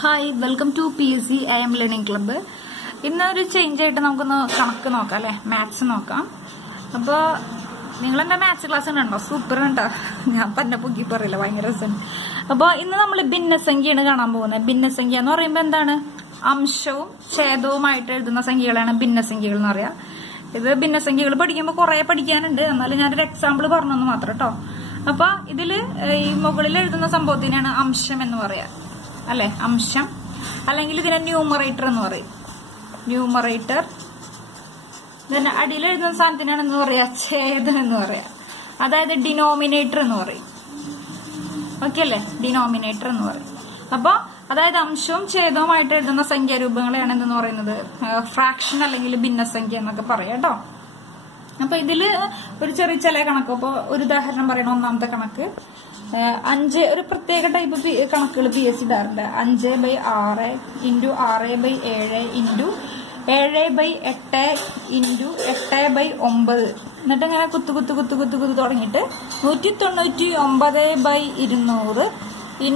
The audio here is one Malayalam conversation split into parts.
Hi, welcome to PSC IM learning club. ഇന്നൊരു ചേഞ്ച് ആയിട്ട് നമുക്കൊന്ന് കണക്ക് നോക്കാം അല്ലെ, മാത്സ് നോക്കാം. അപ്പോൾ നിങ്ങളെന്താ മാത്സ് ക്ലാസ് ഉണ്ടോ? സൂപ്പർ ഉണ്ടോ? ഞാൻ തന്നെ പൊക്കി പറയില്ല, ഭയങ്കര രസമാണ്. അപ്പോൾ ഇന്ന് നമ്മൾ ഭിന്നസംഖ്യയാണ് കാണാൻ പോകുന്നത്. ഭിന്നസംഖ്യ എന്ന് പറയുമ്പോൾ എന്താണ്? അംശവും ഛേദവുമായിട്ട് എഴുതുന്ന സംഖ്യകളാണ് ഭിന്നസംഖ്യകൾ എന്ന് പറയാ. ഇത് ഭിന്നസംഖ്യകൾ പഠിക്കുമ്പോൾ കുറെ പഠിക്കാനുണ്ട്, എന്നാലും ഞാനൊരു എക്സാമ്പിൾ പറഞ്ഞെന്ന് മാത്രം കേട്ടോ. അപ്പൊ ഇതില് ഈ മുകളിൽ എഴുതുന്ന സംഭവത്തിനാണ് അംശം എന്ന് പറയാ അല്ലെ, അംശം. അല്ലെങ്കിൽ ഇതിനെ ന്യൂമറേറ്റർ എന്ന് പറയും. ന്യൂമറേറ്റർ. പിന്നെ അടിയിൽ എഴുതുന്ന സാധനത്തിനാണ് എന്ന് പറയാ ഛേദം എന്ന് പറയാ, അതായത് ഡിനോമിനേറ്റർ എന്ന് പറയും. ഓക്കെ അല്ലേ? ഡിനോമിനേറ്റർ എന്ന് പറയും. അപ്പൊ അതായത് അംശവും ഛേദവുമായിട്ട് എഴുതുന്ന സംഖ്യാരൂപങ്ങളെയാണ് എന്തെന്ന് പറയുന്നത് ഫ്രാക്ഷൻ അല്ലെങ്കിൽ ഭിന്നസംഖ്യ എന്നൊക്കെ പറയാം കേട്ടോ. അപ്പൊ ഇതില് ഒരു ചെറിയ ചില കണക്ക്. അപ്പൊ ഒരു ഉദാഹരണം പറയണം. ഒന്നാമത്തെ കണക്ക് 5. ഒരു പ്രത്യേക ടൈപ്പ് കണക്കുകൾ PSC ഇടാറുണ്ട്. 5/6 × 6/7 × 7/8 × 8/9. എന്നിട്ട് ഇങ്ങനെ കുത്തു തുടങ്ങിയിട്ട് 199/200 ×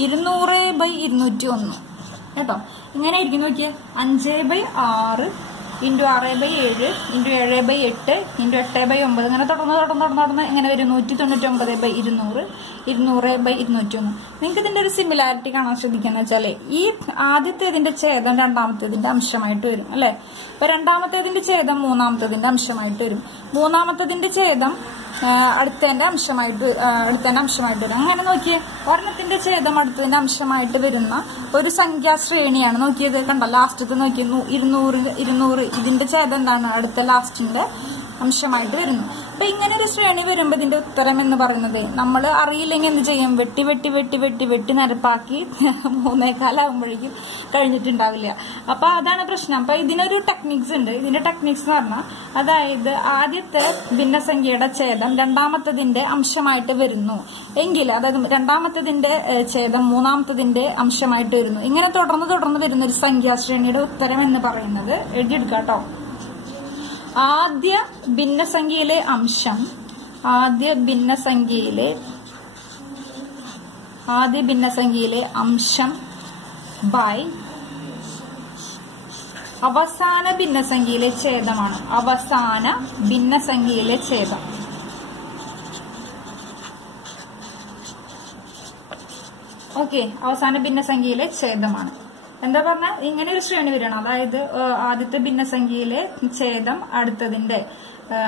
200/201 കേട്ടോ. ഇങ്ങനെ ആയിരിക്കും. നോക്കിയേ, 5/6 × 6/7 × 7/8 × 8/9. ഇങ്ങനെ തുടർന്ന് എങ്ങനെ വരും? 199/200 200/201. നിങ്ങൾക്ക് ഇതിന്റെ ഒരു സിമിലാരിറ്റി കാണാൻ ശ്രദ്ധിക്കാന്ന് വെച്ചാല്, ഈ ആദ്യത്തേതിന്റെ ഛേദം രണ്ടാമത്തേതിന്റെ അംശമായിട്ട് വരും അല്ലെ. ഇപ്പൊ രണ്ടാമത്തേതിന്റെ ഛേദം മൂന്നാമത്തേതിന്റെ അംശമായിട്ട് വരും. മൂന്നാമത്തേതിന്റെ ഛേദം അടുത്തതിന്റെ അംശമായിട്ട് വരും. അങ്ങനെ നോക്കിയേ, ഒരെണ്ണത്തിന്റെ ഛേദം അടുത്തതിന്റെ അംശമായിട്ട് വരുന്ന ഒരു സംഖ്യാശ്രേണിയാണ്. നോക്കിയത് കണ്ട, ലാസ്റ്റത്തെ നോക്കിയ 200 ഇതിന്റെ ഛേദം എന്താണ്? അടുത്ത ലാസ്റ്റിന്റെ അംശമായിട്ട് വരുന്നു. അപ്പൊ ഇങ്ങനെ ഒരു ശ്രേണി വരുമ്പോ ഇതിന്റെ ഉത്തരം എന്ന് പറയുന്നത്, നമ്മൾ അറിയില്ലെങ്കിൽ എന്ത് ചെയ്യും? വെട്ടി നിരപ്പാക്കി 3:15 ആകുമ്പോഴേക്കും കഴിഞ്ഞിട്ടുണ്ടാവില്ല. അപ്പൊ അതാണ് പ്രശ്നം. അപ്പൊ ഇതിനൊരു ടെക്നിക്സ് ഉണ്ട്. ഇതിന്റെ ടെക്നിക്സ് എന്ന് പറഞ്ഞാൽ, അതായത് ആദ്യത്തെ ഭിന്നസംഖ്യയുടെ ഛേദം രണ്ടാമത്തതിന്റെ അംശമായിട്ട് വരുന്നു എങ്കിൽ, അതായത് രണ്ടാമത്തതിന്റെ ഛേദം മൂന്നാമത്തതിന്റെ അംശമായിട്ട് വരുന്നു. ഇങ്ങനെ തുടർന്ന് വരുന്ന ഒരു സംഖ്യാശ്രേണിയുടെ ഉത്തരം എന്ന് പറയുന്നത് എഴുതിയെടുക്കാം കേട്ടോ. ആദ്യ ഭിന്നസംഖ്യയിലെ അംശം ബൈ അവസാന ഭിന്നസംഖ്യയിലെ ഛേദമാണ്. അവസാന ഭിന്നസംഖ്യയിലെ ഛേദം. ഓക്കെ, അവസാന ഭിന്നസംഖ്യയിലെ ഛേദമാണ്. എന്താ പറഞ്ഞാൽ ഇങ്ങനെ ഒരു ശ്രേണി വരണം. അതായത് ആദ്യത്തെ ഭിന്നസംഖ്യയിലെ ഛേദം അടുത്തതിന്റെ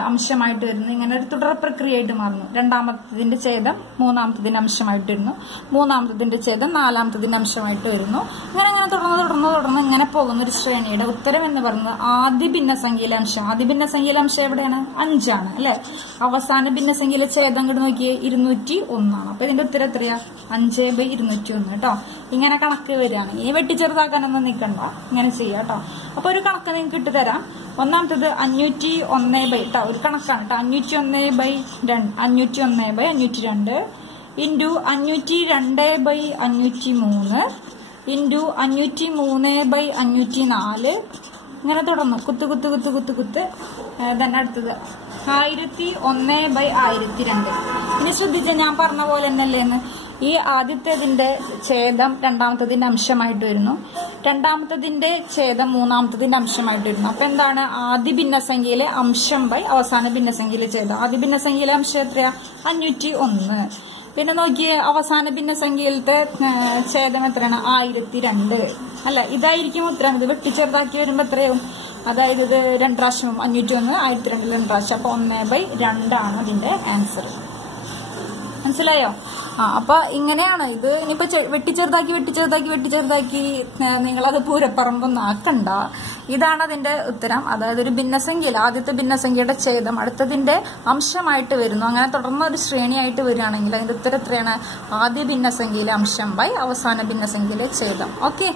അംശമായിട്ട് വരുന്നു. ഇങ്ങനെ ഒരു തുടർ പ്രക്രിയയായിട്ട് മാറുന്നു. രണ്ടാമത്തതിന്റെ ഛേദം മൂന്നാമത്തതിന്റെ അംശമായിട്ട് വരുന്നു. മൂന്നാമത്തതിന്റെ ഛേദം നാലാമത്തതിന്റെ അംശമായിട്ട് വരുന്നു. ഇങ്ങനെ തുടർന്ന് ഇങ്ങനെ പോകുന്ന ഒരു ശ്രേണിയുടെ ഉത്തരം എന്ന് പറയുന്നത് ആദ്യ ഭിന്നസംഖ്യയിലെ അംശം. ആദ്യ ഭിന്നസംഖ്യയിലെ അംശം എവിടെയാണ്? 5 ആണ് അല്ലെ. അവസാന ഭിന്നസംഖ്യയിലെ ഛേദം കൂടെ നോക്കിയേ 201 ആണ്. അപ്പൊ ഇതിന്റെ ഉത്തരം എത്രയാ? 5/201 കേട്ടോ. ഇങ്ങനെ കണക്ക് വരികയാണെങ്കിൽ ഇനി വെട്ടിച്ചെറുതാക്കാനൊന്നും നിൽക്കണ്ട, ഇങ്ങനെ ചെയ്യാം കേട്ടോ. അപ്പൊ ഒരു കണക്ക് നിങ്ങൾക്ക് ഇട്ടുതരാം. ഒന്നാമത്തത് 501 ഒരു കണക്കാണ് കേട്ടോ. 501/502 502 × 502/503 × 503/504. ഇങ്ങനെ തുടർന്നു കുത്ത് തന്നെ അടുത്തത് 1001/1002. ഇനി ശ്രദ്ധിച്ച, ഞാൻ പറഞ്ഞ പോലെ തന്നെയല്ലേന്ന്. ഈ ആദ്യത്തേതിന്റെ ഛേദം രണ്ടാമത്തതിന്റെ അംശമായിട്ട് വരുന്നു. രണ്ടാമത്തതിന്റെ ഛേദം മൂന്നാമത്തതിന്റെ അംശമായിട്ട് വരുന്നു. അപ്പൊ എന്താണ്? ആദ്യ ഭിന്നസംഖ്യയിലെ അംശം ബൈ അവസാന ഭിന്നസംഖ്യയിലെ ഛേദം. ആദ്യ ഭിന്നസംഖ്യയിലെ അംശം എത്രയാ? 501. പിന്നെ നോക്കിയേ, അവസാന ഭിന്നസംഖ്യയിലത്തെ ഛേദം എത്രയാണ്? 1002 അല്ല. ഇതായിരിക്കും ഉത്തരം. ഇത് വെട്ടിച്ചെറുതാക്കി വരുമ്പോ എത്രയാവും? അതായത് ഇത് 2 പ്രാവശ്യം 501 1002 2 പ്രാവശ്യം. അപ്പൊ 1/2 ആണ് അതിന്റെ ആൻസർ. മനസ്സിലായോ? അപ്പൊ ഇങ്ങനെയാണ് ഇത്. ഇനിയിപ്പോ വെട്ടിച്ചെറുതാക്കി നിങ്ങളത് പൂരപ്പറമ്പൊന്നും ആക്കണ്ട. ഇതാണ് അതിന്റെ ഉത്തരം. അതായത് ഒരു ഭിന്നസംഖ്യയിൽ ആദ്യത്തെ ഭിന്നസംഖ്യയുടെ ഛേദം അടുത്തതിന്റെ അംശമായിട്ട് വരുന്നു. അങ്ങനെ തുടർന്ന് ഒരു ശ്രേണിയായിട്ട് വരികയാണെങ്കിൽ അതിന്റെ ഉത്തരം എത്രയാണ്? ആദ്യ ഭിന്നസംഖ്യയിലെ അംശം ബൈ അവസാന ഭിന്നസംഖ്യയിലെ ഛേദം. ഓക്കെ,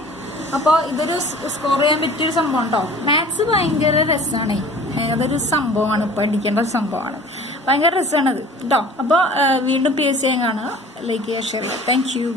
അപ്പൊ ഇതൊരു സ്കോർ ചെയ്യാൻ പറ്റിയൊരു സംഭവം ഉണ്ടോ? മാത്സ് ഭയങ്കര രസമാണ്. അതൊരു സംഭവമാണ്, പഠിക്കേണ്ട ഒരു സംഭവമാണ്. ഭയങ്കര രസമാണത് കേട്ടോ. അപ്പൊ വീണ്ടും PSC കാണുക, ലൈക്ക് ചെയ്യുക, ഷെയർ ചെയ്യുക. Thank you.